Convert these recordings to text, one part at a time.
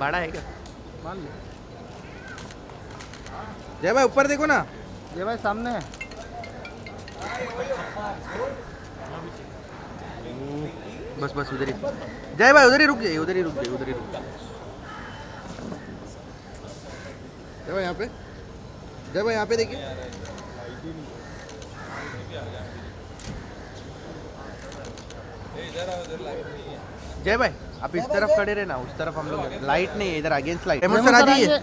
भाड़ा है क्या? मान लो। जय भाई ऊपर देखो ना। ये भाई सामने है। बस बस उधर ही। जय भाई उधर ही रुक जाइए, उधर ही रुक जाइए, उधर ही रुक जाइए। जय भाई यहाँ पे, जय भाई यहाँ पे देखिए। जय भाई आप इस तरफ खड़े रहे ना, उस तरफ हम लोग। लाइट नहीं है इधर, अगेंस्ट लाइट। रेमो सर आ जाइए।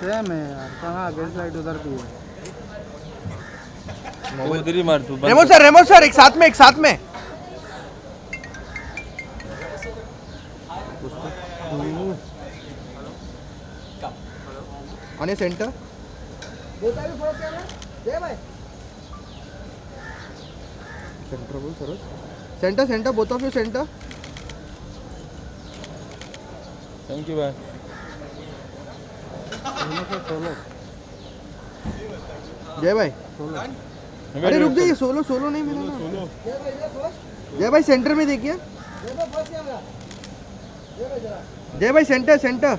सेम है यार, कहाँ अगेंस्ट लाइट उधर भी है। उधर ही मार तू। रेमो सर एक साथ में, एक साथ में। On A centre. सेंटर बोल sir. Centre centre both of you centre. Thank you भाई। जय भाई अरे रुक जाइए, सोलो सोलो नहीं मिला ना। जय भाई सेंटर में देखिए। जय भाई सेंटर सेंटर।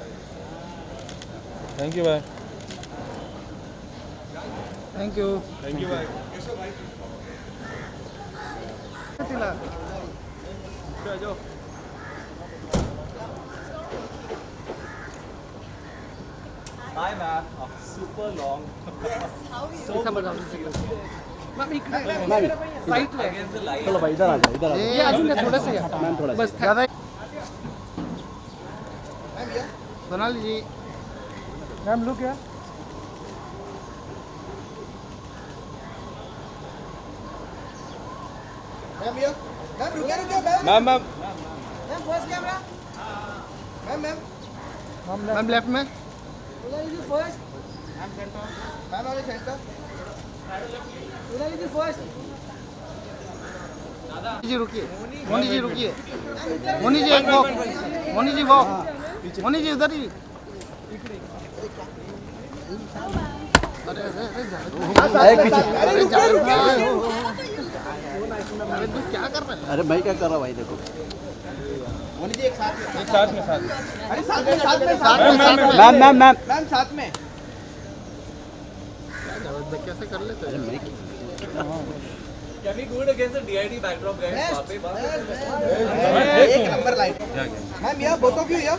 थैंक यू भाई। Thank you. थैंक यू भाई। Hi ma'am, super long. Against the light. चलो भाई इधर आ जाओ, इधर आ जाओ। ये अजून थोड़ा सा हटा मैम, थोड़ा बस ज़्यादा। बना लीजिए मैम। लुक यार। मैम रुकिए रुकिए ma'am. Ma'am first camera. Ma'am left में। फर्स्ट मैम वाले सेंटर। फर्स्ट जी रुकिए, मोनी जी रुकिए। मोनी जी एक वॉक। मोनी जी वॉक। मोनी जी उधर ही। अरे तू क्या कर रहा है? अरे मैं क्या कर रहा भाई, देखो मोनी जी एक साथ में। एक साथ में साथ। अरे साथ में साथ में मैम मैम मैम मैम साथ में। कैसे कर लेते हैं? Can we do it against the DID backdrop guys? वहाँ पे एक नंबर लाइट। मैम या बोथ ऑफ यू या।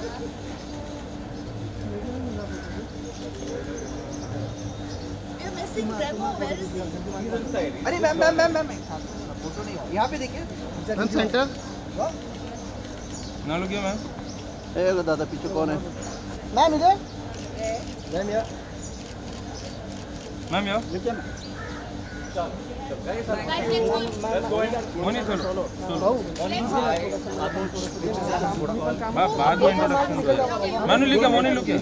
We're missing Remo. Where is he? अरे ma'am ma'am ma'am ma'am photo नहीं, यहाँ पे देखिए। Ma'am centre. ना लुकिए मैम। ए दादा पीछे कौन है? मैम इधर। मैम यो मोनी चलो बाद में इंट्रोडक्शन करें। मैंने लिखा मोनी लुकिए।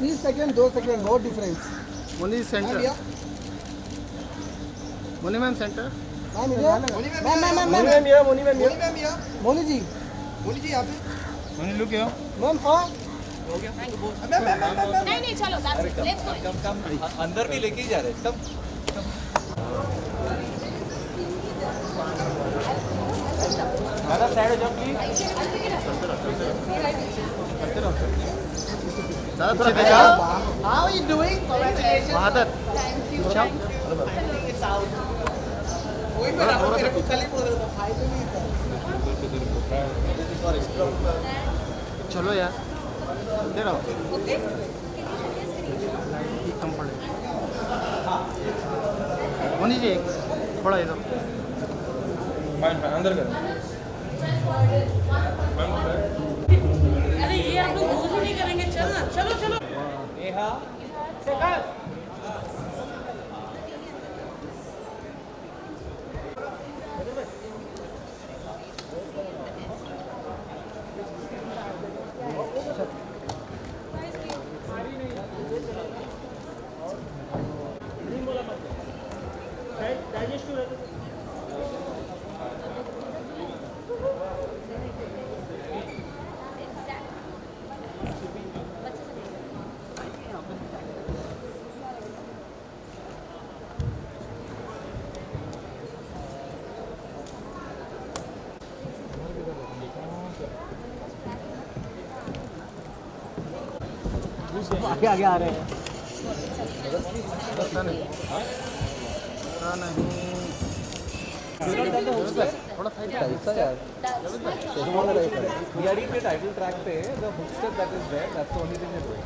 30 second 2 second no difference. Moni centre. Moni ma'am centre. Ma'am इधर। मोनी जी यहाँ पे। मोनी लुकिए। मैम हाँ हो गया। मैम मैम मैम मैम नहीं चलो, that's it. Let's go. कम अंदर भी लेके ही जा रहे हैं सब। दादा साइड हो जाओ प्लीज। दादा थोड़ा पीछे आओ। How are you doing? Congratulations. Bahadur. Thank you. Thank you. It's out. कोई भी रहा मेरे को खाली पड़ रहा था, फायदे नहीं था। चलो यार इधर आओ। Okay. कम पड़े। मोनी जी थोड़ा इधर। फाइन अंदर करें। अरे ये हम लोग रोज नहीं करेंगे, चल ना, चलो चलो। नेहा आगे आगे आ रहे हैं DID के टाइटल ट्रैक पे the hook step that is there, that's the only thing they're doing.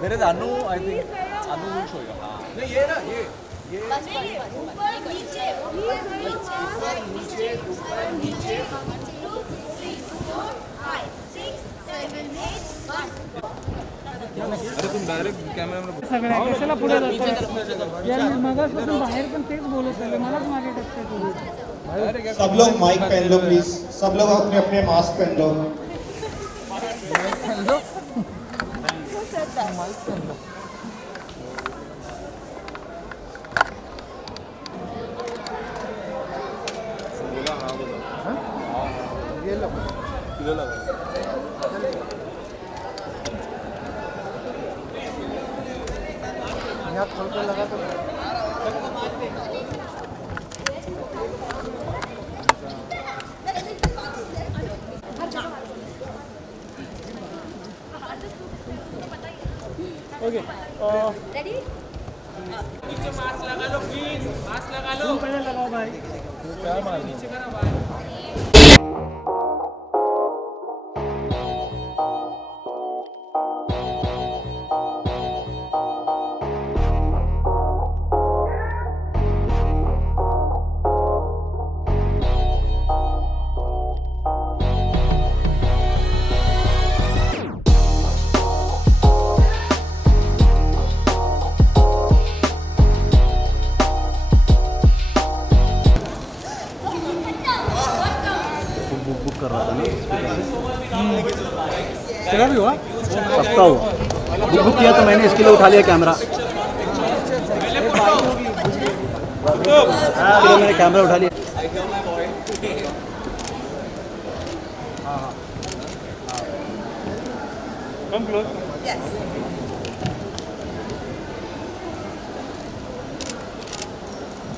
There is Anu, I think Anu will show you. हाँ नहीं ये ना ये ऊपर नीचे ऊपर नीचे ऊपर नीचे 2 3 4 5 6 7 8 1 अरे तुम डायरेक्ट कॅमेरा में सगळ्या कशाला पुढे जातो यार मी मगापासून बाहेर पण तेच बोलत होते मलाच मागे टपते तू सब लोग माइक पहन लो प्लीज सब लोग अपने अपने मास्क पहन लो यहाँ खोल कर लगा तो ओके रेडी मास्क लगा लो प्लीज, मास्क लगा लो। पहले लगाओ भाई नीचे करो भाई। बुक कर रहा था ना तेरा भी हुआ सबका हुआ बुक किया तो मैंने इसके लिए उठा लिया कैमरा इसके लिए मैंने कैमरा उठा लिया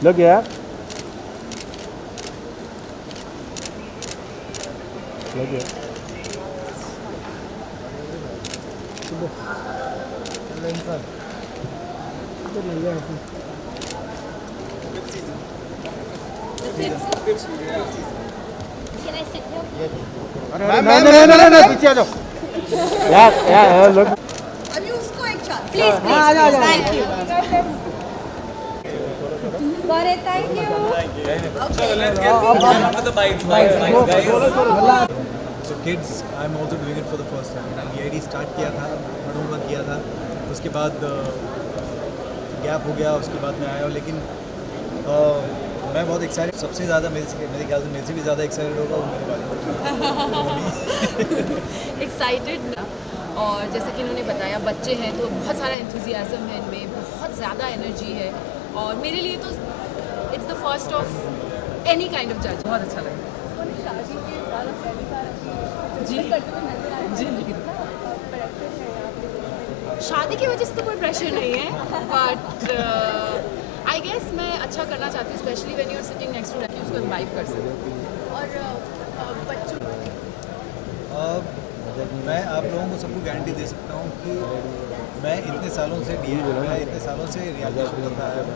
लग गया लग गया Can I sit here? पीछे आ जाओ यार लोग अभी उसको एक चांस प्लीज थैंक यू बड़े thank you let's get the bites guys. So kids, I'm also doing it for the first time. मैंने DID स्टार्ट किया था, बड़ों का किया था, उसके बाद गैप हो गया, उसके बाद मैं आया लेकिन मैं बहुत एक्साइटेड सबसे ज़्यादा मेरे ख्याल से मेरे से भी ज़्यादा एक्साइटेड होगा वो मेरे बारे में एक्साइटेड ना, और जैसा कि इन्होंने बताया बच्चे हैं तो बहुत सारा एंथुजियाज्म है इनमें, बहुत ज़्यादा एनर्जी है और मेरे लिए तो it's the first of any kind of जज। बहुत अच्छा लगा जी जी शादी की वजह से तो कोई प्रेशर नहीं है बट आई गेस मैं अच्छा करना चाहती हूँ specially when you are sitting next to कि उसको इम्बाइब कर सकें और बच्चों मैं आप लोगों को सबको गारंटी दे सकता हूँ कि मैं इतने सालों से रियलिटी शो करता आया हूँ,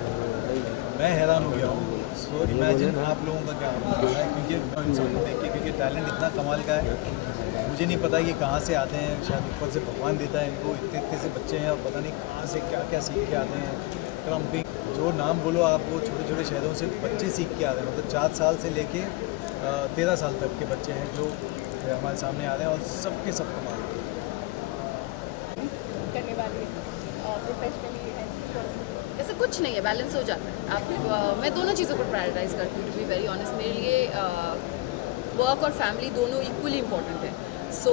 मैं हैरान हो गया हूँ। सो इमेजिन आप लोगों का क्या होगा है क्योंकि इन सबको देख के क्योंकि टैलेंट इतना कमाल का है, मुझे नहीं पता कि कहाँ से आते हैं, शायद ऊपर से भगवान देता है इनको, इतने से बच्चे हैं और पता नहीं कहाँ से क्या क्या सीख के आते हैं। क्रम्पिंग जो नाम बोलो आप, वो छोटे छोटे शहरों से बच्चे सीख के आते हैं, मतलब 4 साल से लेके 13 साल तक के बच्चे हैं जो हमारे सामने आ रहे हैं और सबके सब कमाल करने वाली प्रोफेशनली ऐसा कुछ नहीं है, बैलेंस हो जाता है। आप मैं दोनों चीज़ों को प्रायोरिटाइज करती हूँ टू बी वेरी ऑनेस्ट। मेरे लिए वर्क और फैमिली दोनों इक्वली इम्पोर्टेंट है। सो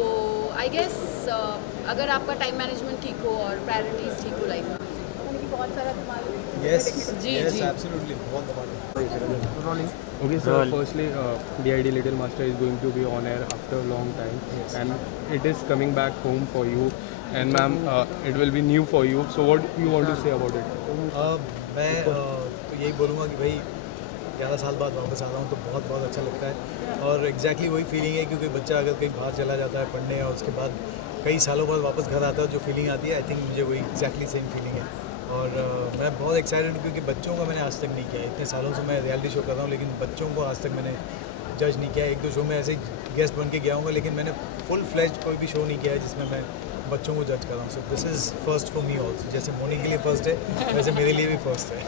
आई गेस अगर आपका टाइम मैनेजमेंट ठीक हो और प्रायोरिटीज़ ठीक हो लाइफ में बहुत सारा Yes, जी yes, जी absolutely, बहुत धमाल। Okay, so firstly, DID Little Master is going to be on air after a long time, and it is coming back home for you. And ma'am, it will be new for you. So what you want to say about it? मैं तो यही बोलूँगा कि भाई 11 साल बाद वापस आ रहा हूँ तो बहुत बहुत अच्छा लगता है और एग्जैक्टली वही फीलिंग है क्योंकि बच्चा अगर कहीं बाहर चला जाता है पढ़ने और उसके बाद कई सालों बाद वापस घर आता हूँ जो फीलिंग आती है, आई थिंक मुझे वही एग्जैक्टली सेम फीलिंग है। और मैं बहुत एक्साइटेड हूँ क्योंकि बच्चों का मैंने आज तक नहीं किया। इतने सालों से मैं रियलिटी शो कर रहा हूँ लेकिन बच्चों को आज तक मैंने जज नहीं किया। एक दो शो में ऐसे ही गेस्ट बन के गया हूँ लेकिन मैंने फुल फ्लेज्ड कोई भी शो नहीं किया है जिसमें मैं बच्चों को जज कर रहा हूँ। So this is first for me also. जैसे मोनी के लिए फर्स्ट है वैसे मेरे लिए भी फर्स्ट है।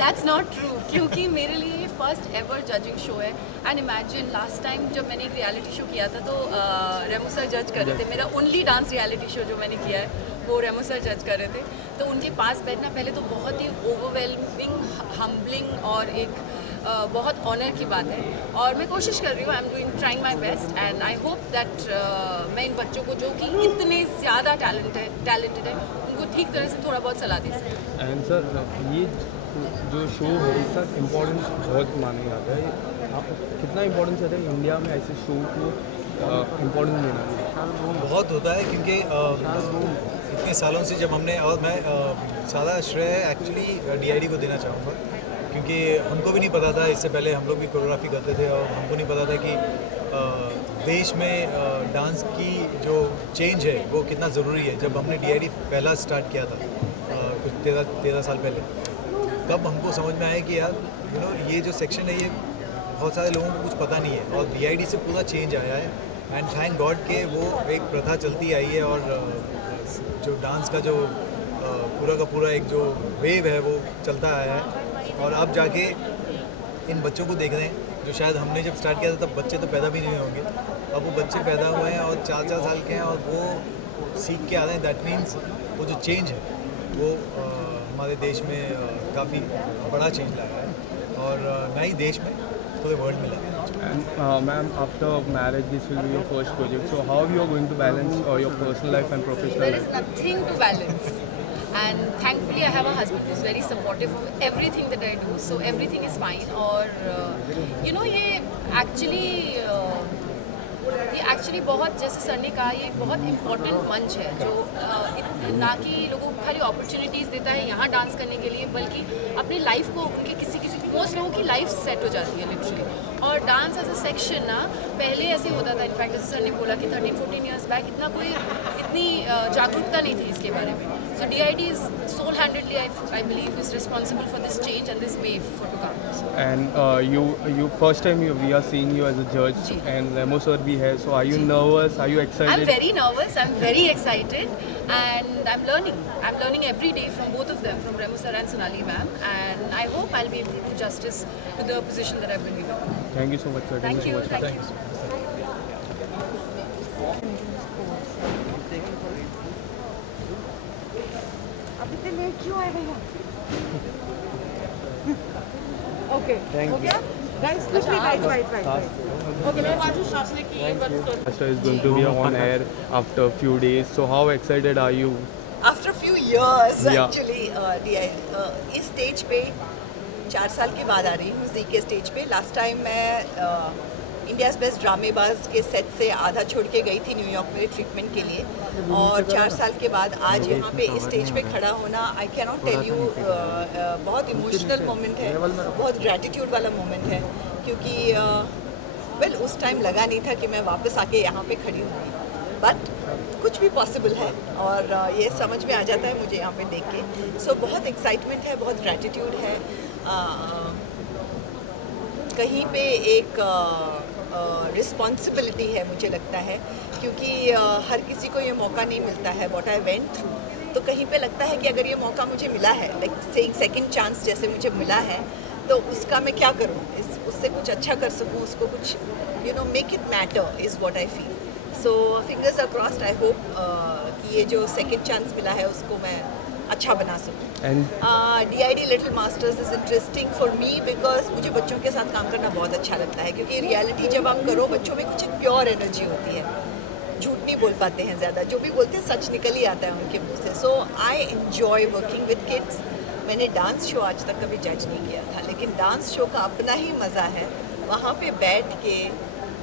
दैट्स नॉट ट्रू, क्योंकि मेरे लिए ये फर्स्ट एवर जजिंग शो है। एंड इमेजिन लास्ट टाइम जब मैंने एक रियलिटी शो किया था तो रेमो सर जज कर रहे थे। मेरा ओनली डांस रियलिटी शो जो मैंने किया है वो रेमो सर जज कर रहे थे। तो उनके पास बैठना पहले तो बहुत ही ओवरवेलमिंग, हम्बलिंग और एक बहुत ऑनर की बात है। और मैं कोशिश कर रही हूँ, I am trying my best and I hope that मैं इन बच्चों को जो कि इतने ज़्यादा टैलेंटेड है उनको ठीक तरह से थोड़ा बहुत सलाह दे सकूँ। एंड सर ये जो शो है इसका इम्पोर्टेंस बहुत माना जाता है। कितना इम्पोर्टेंस रहता है इंडिया में ऐसे शो को इम्पोर्टेंस देना? बहुत होता है क्योंकि इतने सालों से जब हमने, और मैं सारा श्रेय एक्चुअली DID को देना चाहूँगा क्योंकि हमको भी नहीं पता था। इससे पहले हम लोग भी कोरियोग्राफी करते थे और हमको नहीं पता था कि देश में डांस की जो चेंज है वो कितना ज़रूरी है। जब हमने DID पहला स्टार्ट किया था कुछ 13 साल पहले, तब हमको समझ में आया कि यार ये जो सेक्शन है ये बहुत सारे लोगों को कुछ पता नहीं है और DID से पूरा चेंज आया है। एंड थैंक गॉड के वो एक प्रथा चलती आई है और जो डांस का जो पूरा का पूरा एक जो वेव है वो चलता आया है। और अब जाके इन बच्चों को देख रहे हैं जो शायद हमने जब स्टार्ट किया था तब बच्चे तो पैदा भी नहीं होंगे। अब वो बच्चे पैदा हुए हैं और 4 साल के हैं और वो सीख के आ रहे हैं। दैट मीन्स वो जो चेंज है वो हमारे देश में काफ़ी बड़ा चेंज लाया है और ना ही देश में पूरे वर्ल्ड में लाया है। And ma'am, after marriage, this will be your first project. So how you are going to balance your personal life and professional There life? is nothing to balance. And thankfully I have a husband who's very supportive of everything that I do. So everything is fine. और ये actually बहुत, जैसे sir ने कहा, ये एक बहुत important मंच है जो ना कि लोगों को खाली अपॉर्चुनिटीज़ देता है यहाँ डांस करने के लिए, बल्कि अपनी लाइफ को उनके किसी मोस्ट लोगों की लाइफ सेट हो जाती है लिटरली। और डांस एज अ सेक्शन ना पहले ऐसे होता था, इनफैक्ट जैसे सर ने बोला कि 13-14 ईयर्स बैक इतनी जागरूकता नहीं थी इसके बारे में। So DID is sole-handedly, I believe, is responsible for this change and this wave for to come. And you first time we are seeing you as a judge, and Remo sir bhi hai. So are you nervous? Are you excited? I'm very nervous. I'm very excited, and I'm learning. I'm learning every day from both of them, from Remo sir and Sonali ma'am. And I hope I'll be able to do justice to the position that I've been given. Thank you so much, sir. Thank you. So much. Thank you. अभी तो late क्यों आए भैया? Okay, हो गया? Guys, quickly, right. Okay, मैं बाजू शासने की एक बात कर। Master is going to be on air after a few days. So how excited are you? After a few years, Yeah. actually, इस स्टेज पे 4 साल के बाद आ रही हूँ जी के स्टेज पे। लास्ट टाइम मैं इंडियाज़ बेस्ट ड्रामेबाज के सेट से आधा छोड़ के गई थी न्यूयॉर्क में ट्रीटमेंट के लिए, और 4 साल के बाद आज यहाँ पे इस स्टेज पे खड़ा होना, I can not tell you, बहुत इमोशनल मोमेंट है, बहुत ग्रैटिट्यूड वाला मोमेंट है। क्योंकि वेल उस टाइम लगा नहीं था कि मैं वापस आके यहाँ पे खड़ी हूँ, बट कुछ भी पॉसिबल है और ये समझ में आ जाता है मुझे यहाँ पे देख के। सो बहुत एक्साइटमेंट है, बहुत ग्रैटिट्यूड है। कहीं पे एक रिस्पॉन्सिबिलिटी है मुझे लगता है, क्योंकि हर किसी को ये मौका नहीं मिलता है व्हाट आई वेंट थ्रू। तो कहीं पे लगता है कि अगर ये मौका मुझे मिला है, लाइक सेइंग सेकंड चांस जैसे मुझे मिला है, तो उसका मैं क्या करूँ, उससे कुछ अच्छा कर सकूँ, उसको कुछ make it matter is what I feel. So fingers are crossed, I hope कि ये जो सेकंड चांस मिला है उसको मैं अच्छा बना सकूँ। DID little masters is interesting for me because मुझे बच्चों के साथ काम करना बहुत अच्छा लगता है, क्योंकि रियलिटी जब आप करो, बच्चों में कुछ एक प्योर एनर्जी होती है, झूठ नहीं बोल पाते हैं ज़्यादा, जो भी बोलते हैं सच निकल ही आता है उनके मुँह से। So I enjoy working with kids. मैंने डांस शो आज तक कभी जज नहीं किया था, लेकिन डांस शो का अपना ही मज़ा है, वहाँ पे बैठ के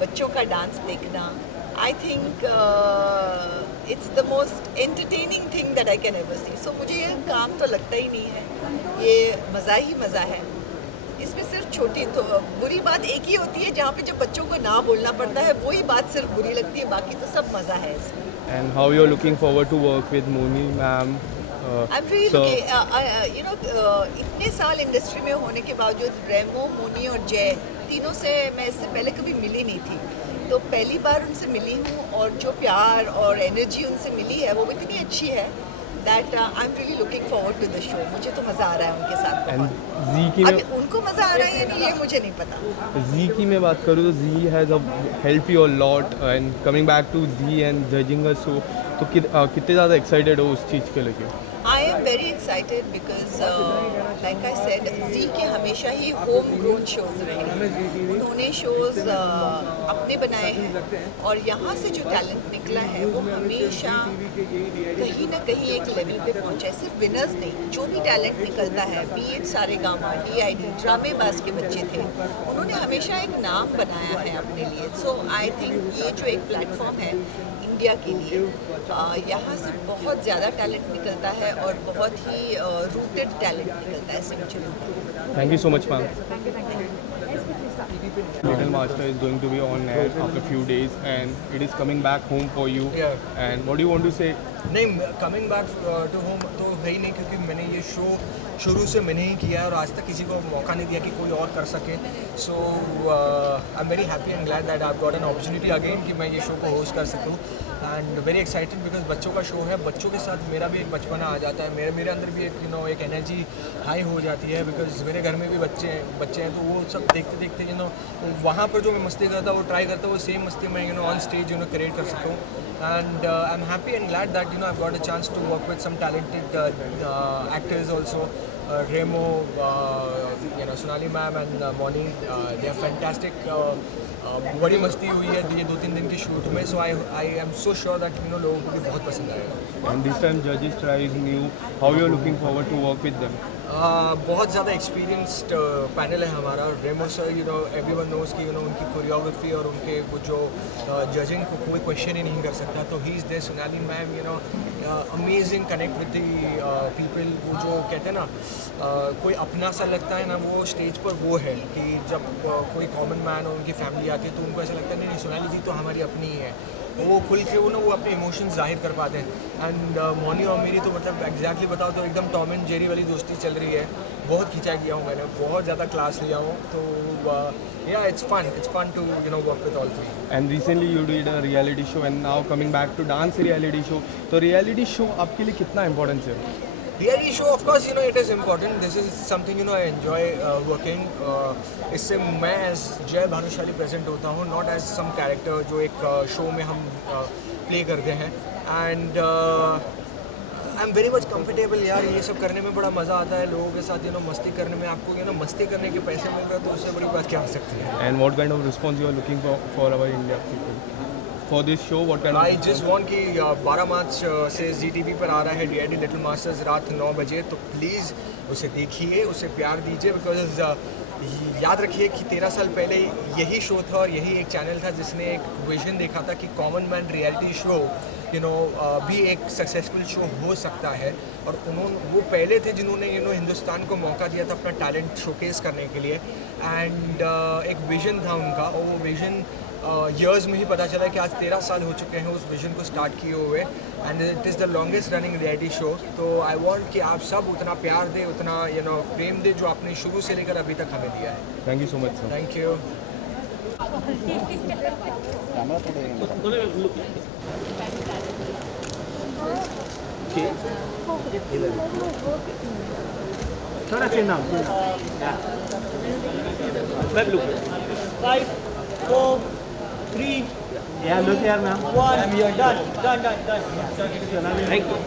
बच्चों का डांस देखना। I think it's the most entertaining thing that I can ever see. So मुझे ये काम तो लगता ही नहीं है, ये मज़ा ही मज़ा है। इसमें सिर्फ छोटी तो बुरी बात एक ही होती है, जहाँ पे जब बच्चों को ना बोलना पड़ता है वही बात सिर्फ बुरी लगती है, बाकी तो सब मज़ा है इसमें। And how you're looking forward to work with Moni ma'am? I'm really looking, you know, इतने साल इंडस्ट्री में होने के बावजूद रेमो, मोनी और जय तीनों से मैं इससे पहले कभी मिली नहीं थी, तो पहली बार उनसे मिली हूँ और जो प्यार और एनर्जी उनसे मिली है वो इतनी अच्छी है that I am really looking forward to the show. मुझे तो मज़ा आ रहा है उनके साथ बहुत। जी की अभी उनको मज़ा आ रहा है या नहीं ये मुझे नहीं पता। जी की मैं बात करूँ तो Zee has help you a lot and coming back to Zee and judging a show, तो कितने ज़्यादा एक्साइटेड हो उस चीज़ के लिए? I am very excited because like I said Zee के हमेशा ही होम ग्रोन शोज रहे हैं, उन्होंने शोज अपने बनाए हैं और यहाँ से जो टैलेंट निकला है वो हमेशा कहीं ना कहीं एक लेवल पे पहुँचा है। सिर्फ विनर्स नहीं, जो भी टैलेंट निकलता है, बी एड सारेगामा, DID, ड्रामेबाज के बच्चे थे, उन्होंने हमेशा एक नाम बनाया है अपने लिए। सो आई थिंक ये जो एक प्लेटफॉर्म है इंडिया के लिए, यहाँ से बहुत ज़्यादा टैलेंट निकलता है और बहुत ही रूटेड टैलेंट निकलता है, ऐसे मुझे लगता है। Thank you so much, ma'am. Little Master is going to be on air after a few days and it is coming back home for you. Yeah. And what do you want to say? नहीं, coming back to home तो है ही नहीं, क्योंकि मैंने ये show शुरू से मैंने ही किया है और आज तक किसी को मौका नहीं दिया कि कोई और कर सके। So I am very happy and glad that I have got an opportunity again कि मैं ये शो को होस्ट कर सकूँ एंड वेरी एक्साइटेड बिकॉज बच्चों का शो है, बच्चों के साथ मेरा भी एक बचपना आ जाता है, मेरे अंदर भी एक एक एनर्जी हाई हो जाती है बिकॉज मेरे घर में भी बच्चे हैं तो वो सब देखते देखते वहाँ पर जो मैं मस्ती करता वो ट्राई करता वो सेम मस्ती मैं ऑन स्टेज क्रिएट कर सकूँ। And I'm happy and glad that I've got a chance to work with some talented actors also. Remo, Sonali ma'am and Moni, they are fantastic. बड़ी मस्ती हुई है ये 2-3 दिन की शूट में, so I am so sure that लोगों को भी बहुत पसंद आएगा। And this time judges try is new. How you are looking forward to work with them? बहुत ज़्यादा एक्सपीरियंस्ड पैनल है हमारा। रेमो सर एवरीवन नोज कि उनकी कोरियोग्राफी और उनके वो जो जजिंग को कोई क्वेश्चन ही नहीं कर सकता, तो he is there. Sonali ma'am amazing connect with the people, वो जो कहते हैं ना कोई अपना सा लगता है ना, वो स्टेज पर वो है कि जब कोई कॉमन मैन और उनकी फैमिली आती है तो उनको ऐसा लगता है नहीं सोनाली जी तो हमारी अपनी ही है, वो खुल के वो अपने इमोशंस जाहिर कर पाते हैं। एंड मोनी और मेरी तो मतलब एग्जैक्टली बताओ तो एकदम टॉम एंड जेरी वाली दोस्ती चल रही है, बहुत खिंचा किया हूँ मैंने, बहुत ज़्यादा क्लास लिया हूँ, तो yeah, it's fun to work with all three. And recently you did a reality show and now coming back to dance reality show, तो reality show आपके लिए कितना इम्पोर्टेंस है? Reality show, of course, it is important. This is something I enjoy working. इससे मैं as जय Bhanushali present होता हूँ, not as some character जो एक शो में हम प्ले करते हैं। And I am very much comfortable यार, ये सब करने में बड़ा मज़ा आता है, लोगों के साथ मस्ती करने में। आपको मस्ती करने के पैसे मिल रहे हैं तो उससे बड़ी बात क्या हो सकती है। And what kind of response you are looking for our India people? For this show, what kind of? I just want कि 12 मार्च से ZTV पर आ रहा है DID लिटिल मास्टर्स रात 9 बजे, तो प्लीज़ उसे देखिए, उसे प्यार दीजिए, बिकॉज याद रखिए कि 13 साल पहले यही शो था और यही एक चैनल था जिसने एक विजन देखा था कि कॉमन मैन रियलिटी शो भी एक सक्सेसफुल शो हो सकता है, और वो पहले थे जिन्होंने हिंदुस्तान को मौका दिया था अपना टैलेंट शोकेस करने के लिए। एंड एक विजन था उनका, और वो विजन ईयर्स में ही पता चला कि आज 13 साल हो चुके हैं उस विजन को स्टार्ट किए हुए, and it is the longest running reality show. तो आई वांट कि आप सब उतना प्यार दें, उतना प्रेम दें जो आपने शुरू से लेकर अभी तक हमें दिया है। Thank you so much sir. Thank you. थोड़ा चिन्ह 5, 4, 3. Yeah, look here now. 1. You're done. Done. Thank you.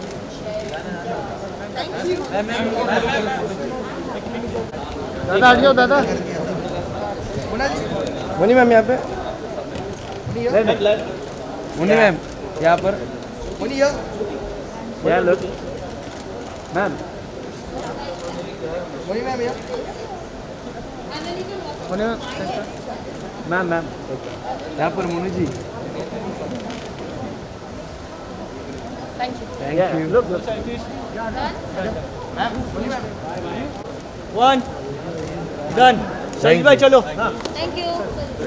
दादा हट जाओ दादा। मनी मैम यहाँ पे, मुन्नी मैम यहाँ पर। Money Yeah, look. Ma'am money ma'am यहाँ, मैम यहाँ पर मुन्नी जी। Thank you. Thank you. Look. Done? One. Done सही भाई चलो थैंक यू